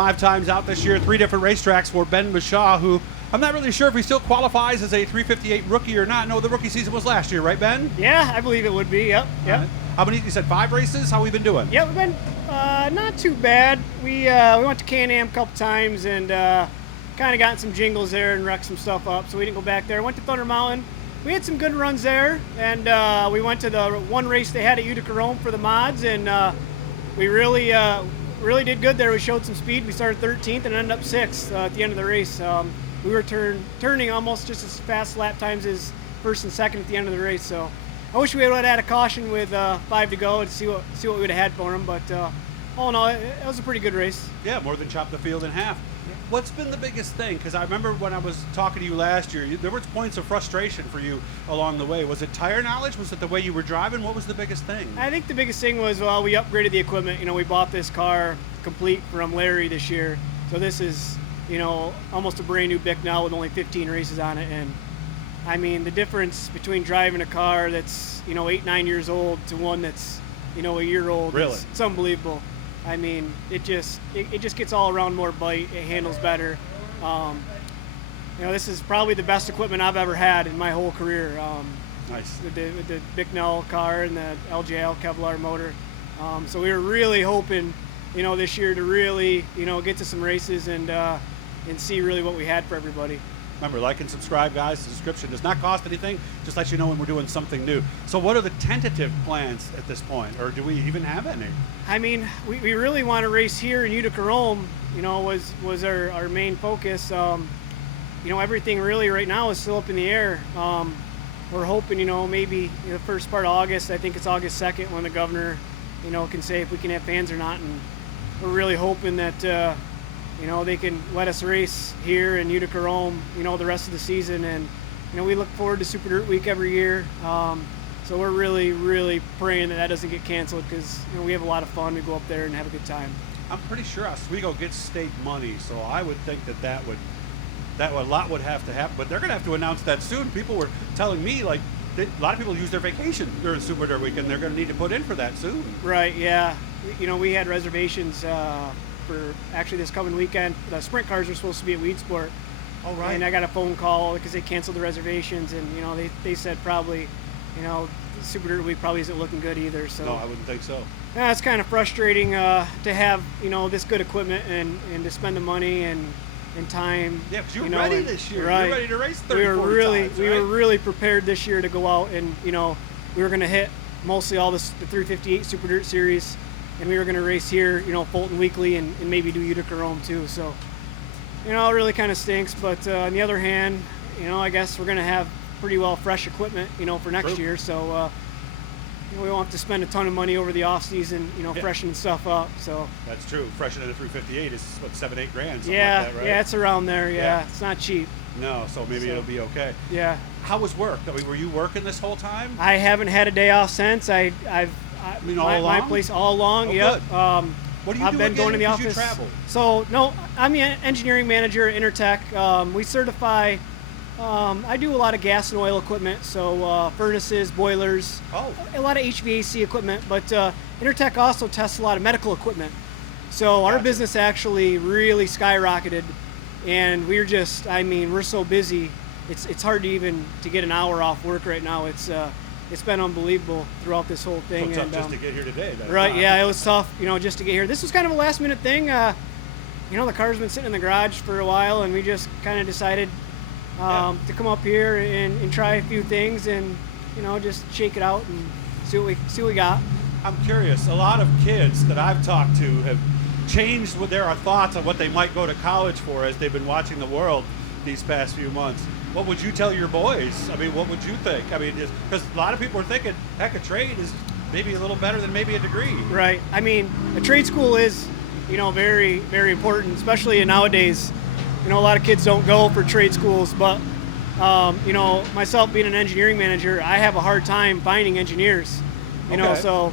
5 times out this year, 3 different racetracks for Ben Bushaw, who I'm not really sure if he still qualifies as a 358 rookie or not. No, the rookie season was last year, right, Ben? Yeah, I believe it would be. Yep. How many? You said 5 races. How we been doing? Yeah, we've been not too bad. We went to Can-Am a couple times and kind of gotten some jingles there and wrecked some stuff up, so we didn't go back there. Went to Thunder Mountain. We had some good runs there, and we went to the one race they had at Utica Rome for the mods, and we really did good there. We showed some speed. We started 13th and ended up 6th at the end of the race. We were turning almost just as fast lap times as first and second at the end of the race. So I wish we would have had a caution with 5 to go to see what we would have had for them. But all in all, it was a pretty good race. Yeah, more than chopped the field in half. What's been the biggest thing? Because I remember when I was talking to you last year, there were points of frustration for you along the way. Was it tire knowledge? Was it the way you were driving? What was the biggest thing? I think the biggest thing was, well, we upgraded the equipment. You know, we bought this car complete from Larry this year. So this is, you know, almost a brand new Bic now with only 15 races on it. And I mean, the difference between driving a car that's, you know, 8-9 years old to one that's, you know, a year old, really? It's unbelievable. I mean, it just gets all around more bite. It handles better. You know, this is probably the best equipment I've ever had in my whole career. Nice. With the Bicknell car and the LJL Kevlar motor. So we were really hoping, you know, this year to really, you know, get to some races and see really what we had for everybody. Remember, like and subscribe, guys. The subscription does not cost anything. Just let you know when we're doing something new. So what are the tentative plans at this point? Or do we even have any? I mean, we really want to race here in Utica Rome, you know, was our main focus. You know, everything really right now is still up in the air. We're hoping, you know, maybe the first part of August, I think it's August 2nd, when the governor, you know, can say if we can have fans or not. And we're really hoping that, you know, they can let us race here in Utica Rome, you know, the rest of the season. And, you know, we look forward to Super Dirt Week every year. So we're really, really praying that doesn't get canceled because, you know, we have a lot of fun. We go up there and have a good time. I'm pretty sure Oswego gets state money, so I would think that a lot would have to happen. But they're going to have to announce that soon. People were telling me, like, a lot of people use their vacation during Super Dirt Week, and they're going to need to put in for that soon. Right, yeah. You know, we had reservations for actually this coming weekend. The sprint cars are supposed to be at Weedsport. Oh, right. And I got a phone call because they canceled the reservations, and, you know, they said probably, you know, Super Dirt Week probably isn't looking good either. So no, I wouldn't think so. Yeah, it's kind of frustrating to have, you know, this good equipment and to spend the money and time. Yeah, because you were know, ready this year. Right. You were ready to race 30, 40 times, we right? were really prepared this year to go out and, you know, we were going to hit mostly all the 358 Super Dirt Series, and we were going to race here, you know, Fulton Weekly and maybe do Utica Rome too. So, you know, it really kind of stinks. But on the other hand, you know, I guess we're going to have pretty well fresh equipment, you know, for next year. So, you know, we won't have to spend a ton of money over the off season, you know, freshening stuff up. So that's true. Freshening a 358 is what, $7-8 grand. Yeah, like that, right? Yeah, it's around there. Yeah, it's not cheap. No, so maybe it'll be okay. Yeah. How was work? I mean, were you working this whole time? I haven't had a day off since. I mean, all along? My place all along. Oh, yep. Good. What do you I've do been again? going to the office. You travel. So no, I'm the engineering manager at Intertech. We certify. I do a lot of gas and oil equipment, so furnaces, boilers, a lot of HVAC equipment. But Intertech also tests a lot of medical equipment. So our business actually really skyrocketed, and we're just, I mean, we're so busy. It's hard to even to get an hour off work right now. It's been unbelievable throughout this whole thing. So tough just to get here today. Right, yeah, it was tough, you know, just to get here. This was kind of a last minute thing. You know, the car's been sitting in the garage for a while, and we just kind of decided to come up here and try a few things and, you know, just shake it out and see what we got. I'm curious. A lot of kids that I've talked to have changed their thoughts on what they might go to college for as they've been watching the world these past few months. What would you tell your boys? I mean, what would you think? I mean, because a lot of people are thinking, heck, a trade is maybe a little better than maybe a degree. Right. I mean, a trade school is, you know, very, very important, especially nowadays. You know, a lot of kids don't go for trade schools, but, you know, myself being an engineering manager, I have a hard time finding engineers, you know, so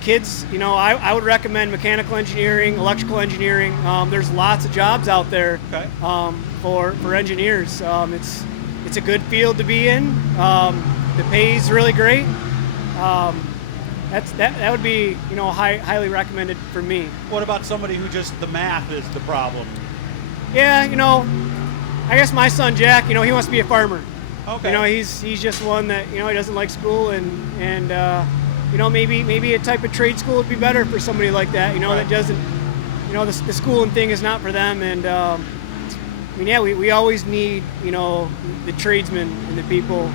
kids, you know, I would recommend mechanical engineering, electrical engineering. There's lots of jobs out there for engineers. It's a good field to be in. The pay is really great. that would be, you know, highly recommended for me. What about somebody who just the math is the problem? Yeah, you know, I guess my son Jack, you know, he wants to be a farmer. Okay. You know, he's just one that, you know, he doesn't like school, and you know, maybe a type of trade school would be better for somebody like that. You know, Right. that doesn't, you know, the schooling thing is not for them. And I mean, yeah, we always need, you know, the tradesmen and the people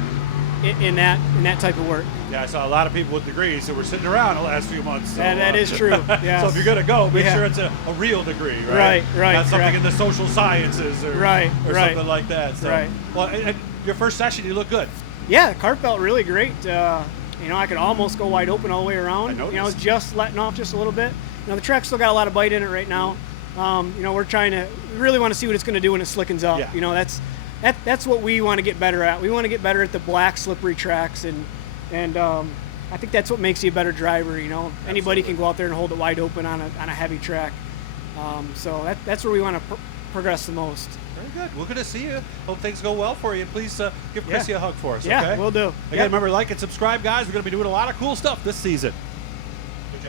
in that type of work. Yeah, I saw a lot of people with degrees who were sitting around the last few months. So, That is true. Yes. So if you're gonna go, make Yeah. sure it's a real degree, right? Right, Not something correct. in the social sciences or Right, or right. something like that. So, Right. Well, and your first session, you look good. Yeah, the car felt really great. You know, I could almost go wide open all the way around. I noticed. You know, I was just letting off just a little bit. You know, the track's still got a lot of bite in it right now. You know, we really want to see what it's going to do when it slickens up. Yeah. You know, that's what we want to get better at. We want to get better at the black slippery tracks, and I think that's what makes you a better driver. You know, anybody can go out there and hold it wide open on a heavy track. So that's where we want to progress the most. Very good. We're good to see you. Hope things go well for you. Please give Chrissy a hug for us. Yeah, okay? we'll do. Again, Yep. remember, like and subscribe, guys. We're going to be doing a lot of cool stuff this season.